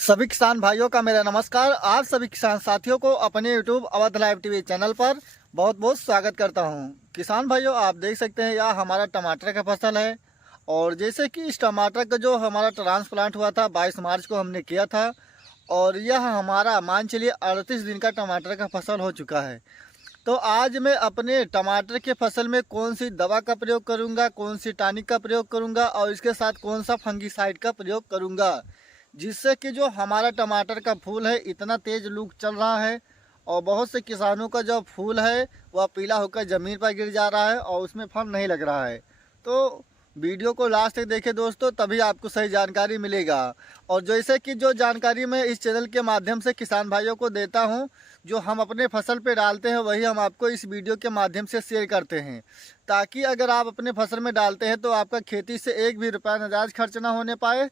सभी किसान भाइयों का मेरा नमस्कार। आप सभी किसान साथियों को अपने YouTube Awadh live TV channel पर बहुत बहुत स्वागत करता हूं। किसान भाइयों, आप देख सकते हैं यह हमारा टमाटर का फसल है। और जैसे कि इस टमाटर का जो हमारा ट्रांसप्लांट हुआ था 22 मार्च को हमने किया था, और यह हमारा मान चलिए 38 दिन का टमाटर का फसल हो चुका है। तो आज मैं अपने टमाटर के फसल में कौन सी दवा का प्रयोग करूंगा, कौन सी टॉनिक का प्रयोग करूंगा और इसके साथ कौन सा फंगीसाइड का प्रयोग करूंगा, जिससे कि जो हमारा टमाटर का फूल है इतना तेज लूक चल रहा है। और बहुत से किसानों का जो फूल है वह पीला होकर ज़मीन पर गिर जा रहा है और उसमें फल नहीं लग रहा है। तो वीडियो को लास्ट तक देखें दोस्तों, तभी आपको सही जानकारी मिलेगा। और जैसे कि जो जानकारी मैं इस चैनल के माध्यम से किसान भाइयों को देता हूं, जो हम अपने फसल पे डालते हैं वही हम आपको इस वीडियो के माध्यम से शेयर करते हैं, ताकि अगर आप अपने फसल में डालते हैं तो आपका खेती से एक भी रुपया नाजायज खर्च ना होने पाए।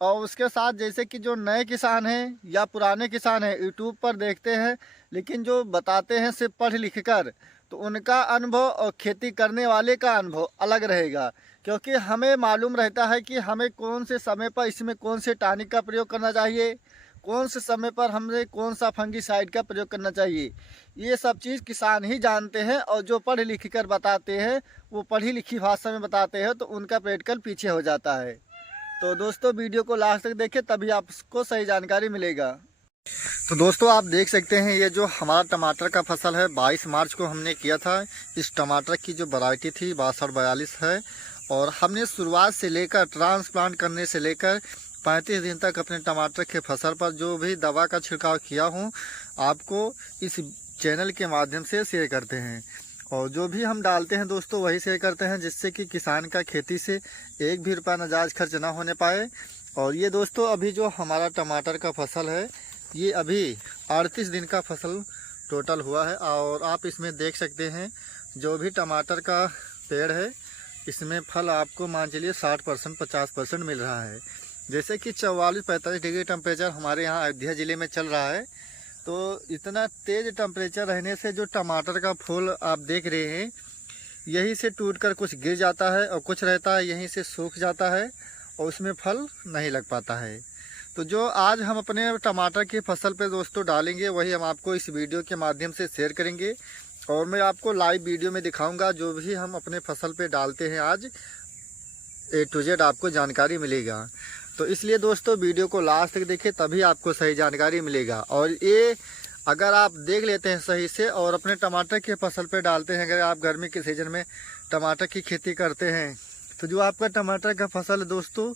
और उसके साथ जैसे कि जो नए किसान हैं या पुराने किसान हैं यूट्यूब पर देखते हैं, लेकिन जो बताते हैं सिर्फ पढ़ लिख कर, तो उनका अनुभव और खेती करने वाले का अनुभव अलग रहेगा। क्योंकि हमें मालूम रहता है कि हमें कौन से समय पर इसमें कौन से टॉनिक का प्रयोग करना चाहिए, कौन से समय पर हमें कौन सा फंगीसाइड का प्रयोग करना चाहिए। ये सब चीज़ किसान ही जानते हैं, और जो पढ़ लिख कर बताते हैं वो पढ़ी लिखी भाषा में बताते हैं, तो उनका प्रैक्टिकल पीछे हो जाता है। तो दोस्तों वीडियो को लास्ट तक देखें, तभी आपको सही जानकारी मिलेगा। तो दोस्तों आप देख सकते हैं ये जो हमारा टमाटर का फसल है 22 मार्च को हमने किया था। इस टमाटर की जो वैरायटी थी 6242 है। और हमने शुरुआत से लेकर ट्रांसप्लांट करने से लेकर 35 दिन तक अपने टमाटर के फसल पर जो भी दवा का छिड़काव किया हूँ आपको इस चैनल के माध्यम से शेयर करते हैं। और जो भी हम डालते हैं दोस्तों वही शेयर करते हैं, जिससे कि किसान का खेती से एक भी रुपया नाजायज खर्च ना होने पाए। और ये दोस्तों अभी जो हमारा टमाटर का फसल है ये अभी 38 दिन का फसल टोटल हुआ है। और आप इसमें देख सकते हैं जो भी टमाटर का पेड़ है इसमें फल आपको मान चलिए 60% 50% मिल रहा है। जैसे कि 44-45 डिग्री टेम्परेचर हमारे यहाँ अयोध्या ज़िले में चल रहा है। तो इतना तेज़ टेम्परेचर रहने से जो टमाटर का फूल आप देख रहे हैं यहीं से टूटकर कुछ गिर जाता है और कुछ रहता है यहीं से सूख जाता है और उसमें फल नहीं लग पाता है। तो जो आज हम अपने टमाटर की फसल पे दोस्तों डालेंगे वही हम आपको इस वीडियो के माध्यम से शेयर करेंगे। और मैं आपको लाइव वीडियो में दिखाऊंगा जो भी हम अपने फसल पे डालते हैं आज A to Z आपको जानकारी मिलेगा। तो इसलिए दोस्तों वीडियो को लास्ट तक देखें, तभी आपको सही जानकारी मिलेगा। और ये अगर आप देख लेते हैं सही से और अपने टमाटर के फसल पे डालते हैं, अगर आप गर्मी के सीज़न में टमाटर की खेती करते हैं तो जो आपका टमाटर का फसल है दोस्तों,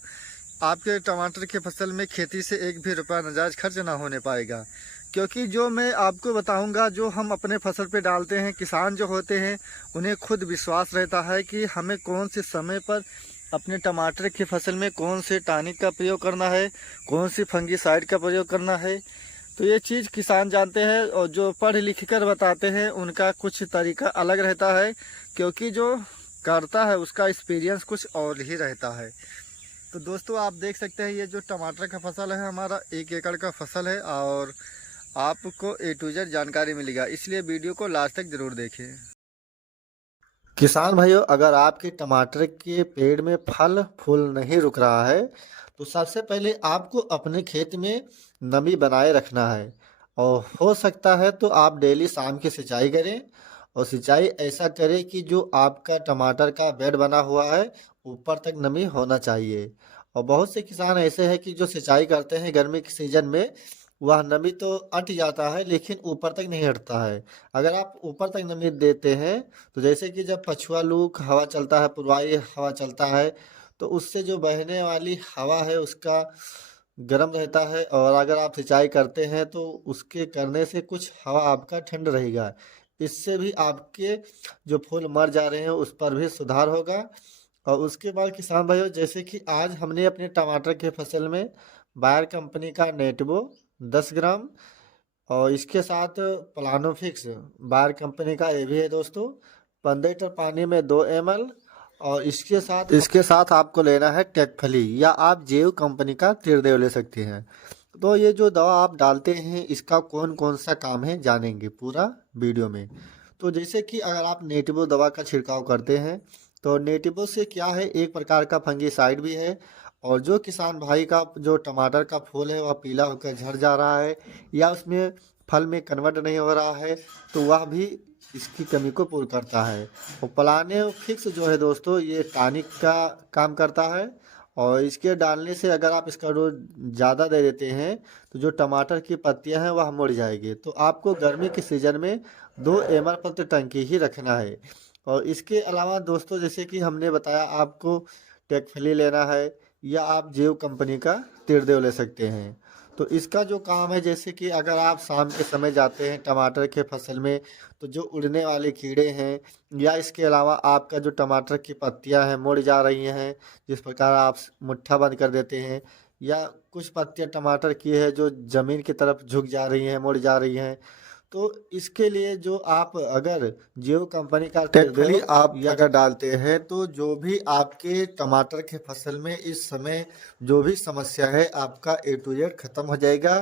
आपके टमाटर के फसल में खेती से एक भी रुपया नाजायज खर्च ना होने पाएगा। क्योंकि जो मैं आपको बताऊंगा जो हम अपने फसल पे डालते हैं, किसान जो होते हैं उन्हें खुद विश्वास रहता है कि हमें कौन से समय पर अपने टमाटर की फसल में कौन से टॉनिक का प्रयोग करना है, कौन सी फंगीसाइड का प्रयोग करना है। तो ये चीज़ किसान जानते हैं, और जो पढ़ लिख कर बताते हैं उनका कुछ तरीका अलग रहता है, क्योंकि जो करता है उसका एक्सपीरियंस कुछ और ही रहता है। तो दोस्तों आप देख सकते हैं ये जो टमाटर का फसल है हमारा 1 एकड़ का फसल है, और आपको A to Z जानकारी मिलेगा, इसलिए वीडियो को लास्ट तक ज़रूर देखें। किसान भाइयों, अगर आपके टमाटर के पेड़ में फल फूल नहीं रुक रहा है तो सबसे पहले आपको अपने खेत में नमी बनाए रखना है। और हो सकता है तो आप डेली शाम की सिंचाई करें, और सिंचाई ऐसा करें कि जो आपका टमाटर का बेड बना हुआ है ऊपर तक नमी होना चाहिए। और बहुत से किसान ऐसे हैं कि जो सिंचाई करते हैं गर्मी के सीजन में, वह नमी तो अट जाता है लेकिन ऊपर तक नहीं हटता है। अगर आप ऊपर तक नमी देते हैं तो जैसे कि जब पछुआ लूक हवा चलता है, पूर्वाई हवा चलता है, तो उससे जो बहने वाली हवा है उसका गर्म रहता है। और अगर आप सिंचाई करते हैं तो उसके करने से कुछ हवा आपका ठंड रहेगा, इससे भी आपके जो फूल मर जा रहे हैं उस पर भी सुधार होगा। और उसके बाद किसान भाइयों, जैसे कि आज हमने अपने टमाटर के फसल में बायर कंपनी का नेटबो 10 ग्राम, और इसके साथ प्लानोफिक्स बायर कंपनी का ये भी है दोस्तों 15 लीटर पानी में 2 ml। और इसके साथ आपको लेना है टेकफली, या आप जेव कंपनी का त्रिदेव ले सकते हैं। तो ये जो दवा आप डालते हैं इसका कौन कौन सा काम है जानेंगे पूरा वीडियो में। तो जैसे कि अगर आप नेटिवो दवा का छिड़काव करते हैं तो नेटिवो से क्या है, एक प्रकार का फंगीसाइड भी है और जो किसान भाई का जो टमाटर का फूल है वह पीला होकर झड़ जा रहा है या उसमें फल में कन्वर्ट नहीं हो रहा है, तो वह भी इसकी कमी को पूर्ण करता है। और प्लाने फिक्स जो है दोस्तों, ये टॉनिक का काम करता है और इसके डालने से अगर आप इसका डोज ज़्यादा दे देते हैं तो जो टमाटर की पत्तियां हैं वह मुड़ जाएगी। तो आपको गर्मी के सीज़न में 2 ml प्रति टंकी ही रखना है। और इसके अलावा दोस्तों, जैसे कि हमने बताया, आपको टेकफली लेना है या आप जेव कंपनी का तिरदेव ले सकते हैं। तो इसका जो काम है, जैसे कि अगर आप शाम के समय जाते हैं टमाटर के फसल में, तो जो उड़ने वाले कीड़े हैं या इसके अलावा आपका जो टमाटर की पत्तियां हैं मुड़ जा रही हैं, जिस प्रकार आप मुट्ठा बंद कर देते हैं, या कुछ पत्तियां टमाटर की है जो ज़मीन की तरफ झुक जा रही हैं, मुड़ जा रही हैं, तो इसके लिए जो आप अगर जियो कंपनी का टेकफली आप अगर डालते हैं, तो जो भी आपके टमाटर के फसल में इस समय जो भी समस्या है, आपका A to Z खत्म हो जाएगा।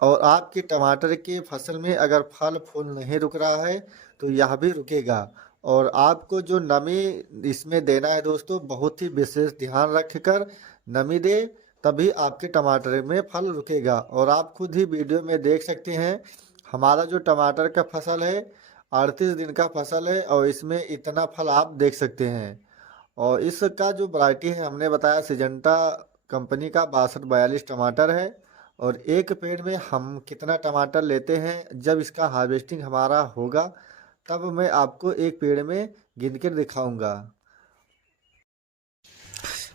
और आपकी टमाटर की फसल में अगर फल फूल नहीं रुक रहा है तो यह भी रुकेगा। और आपको जो नमी इसमें देना है दोस्तों, बहुत ही विशेष ध्यान रखकर नमी दे, तभी आपके टमाटर में फल रुकेगा। और आप खुद ही वीडियो में देख सकते हैं, हमारा जो टमाटर का फसल है 38 दिन का फसल है और इसमें इतना फल आप देख सकते हैं। और इसका जो वैरायटी है हमने बताया, सिजेंटा कंपनी का 6242 टमाटर है। और एक पेड़ में हम कितना टमाटर लेते हैं, जब इसका हार्वेस्टिंग हमारा होगा तब मैं आपको एक पेड़ में गिन कर दिखाऊंगा।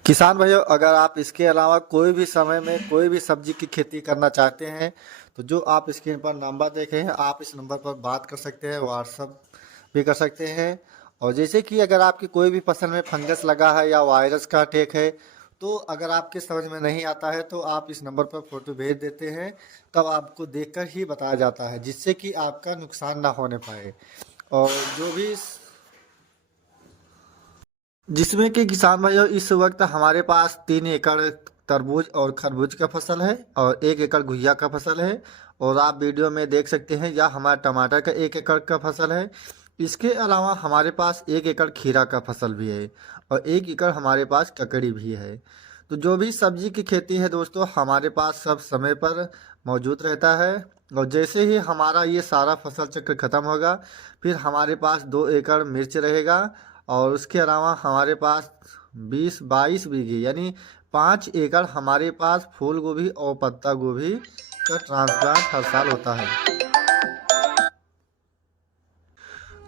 किसान भाइयों, अगर आप इसके अलावा कोई भी समय में कोई भी सब्जी की खेती करना चाहते हैं, तो जो आप स्क्रीन पर नंबर देखे हैं, आप इस नंबर पर बात कर सकते हैं, व्हाट्सअप भी कर सकते हैं। और जैसे कि अगर आपकी कोई भी फसल में फंगस लगा है या वायरस का अटैक है, तो अगर आपके समझ में नहीं आता है तो आप इस नंबर पर फ़ोटो भेज देते हैं, तब आपको देखकर ही बताया जाता है, जिससे कि आपका नुकसान ना होने पाए। और जो भी जिसमें कि किसान भाइयों, इस वक्त हमारे पास 3 एकड़ तरबूज और खरबूज का फसल है और 1 एकड़ घुइया का फसल है। और आप वीडियो में देख सकते हैं, यह हमारा टमाटर का 1 एकड़ का फसल है। इसके अलावा हमारे पास 1 एकड़ खीरा का फसल भी है और 1 एकड़ हमारे पास ककड़ी भी है। तो जो भी सब्जी की खेती है दोस्तों, हमारे पास सब समय पर मौजूद रहता है। और जैसे ही हमारा ये सारा फसल चक्र खत्म होगा, फिर हमारे पास 2 एकड़ मिर्च रहेगा। और उसके अलावा हमारे पास 20-22 बीघे यानी 5 एकड़ हमारे पास फूल गोभी और पत्ता गोभी का ट्रांसप्लांट हर साल होता है।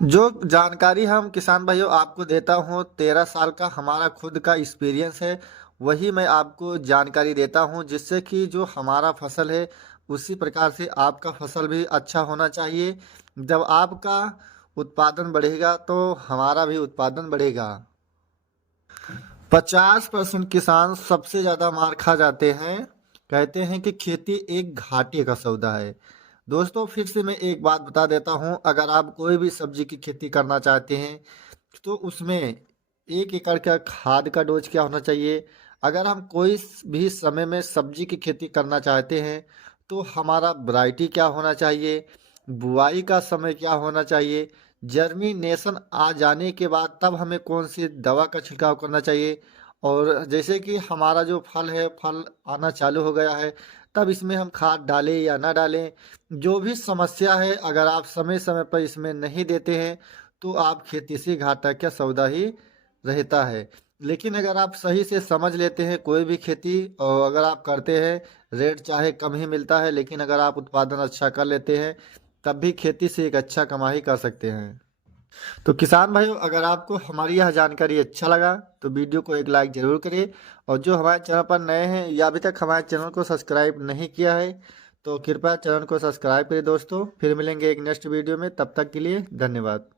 जो जानकारी हम किसान भाइयों आपको देता हूँ, 13 साल का हमारा खुद का एक्सपीरियंस है, वही मैं आपको जानकारी देता हूँ, जिससे कि जो हमारा फसल है उसी प्रकार से आपका फसल भी अच्छा होना चाहिए। जब आपका उत्पादन बढ़ेगा तो हमारा भी उत्पादन बढ़ेगा। 50% किसान सबसे ज़्यादा मार खा जाते हैं, कहते हैं कि खेती एक घाटे का सौदा है। दोस्तों, फिर से मैं एक बात बता देता हूं, अगर आप कोई भी सब्जी की खेती करना चाहते हैं तो उसमें 1 एकड़ का खाद का डोज क्या होना चाहिए। अगर हम कोई भी समय में सब्जी की खेती करना चाहते हैं तो हमारा वैरायटी क्या होना चाहिए, बुआई का समय क्या होना चाहिए, जर्मिनेशन आ जाने के बाद तब हमें कौन सी दवा का छिड़काव करना चाहिए। और जैसे कि हमारा जो फल है, फल आना चालू हो गया है, तब इसमें हम खाद डालें या ना डालें, जो भी समस्या है, अगर आप समय समय पर इसमें नहीं देते हैं तो आप खेती से घाटा का सौदा ही रहता है। लेकिन अगर आप सही से समझ लेते हैं कोई भी खेती, और अगर आप करते हैं, रेट चाहे कम ही मिलता है, लेकिन अगर आप उत्पादन अच्छा कर लेते हैं तब भी खेती से एक अच्छा कमाई कर सकते हैं। तो किसान भाइयों, अगर आपको हमारी यह जानकारी अच्छा लगा तो वीडियो को एक लाइक ज़रूर करें। और जो हमारे चैनल पर नए हैं या अभी तक हमारे चैनल को सब्सक्राइब नहीं किया है, तो कृपया चैनल को सब्सक्राइब करें दोस्तों। फिर मिलेंगे एक नेक्स्ट वीडियो में, तब तक के लिए धन्यवाद।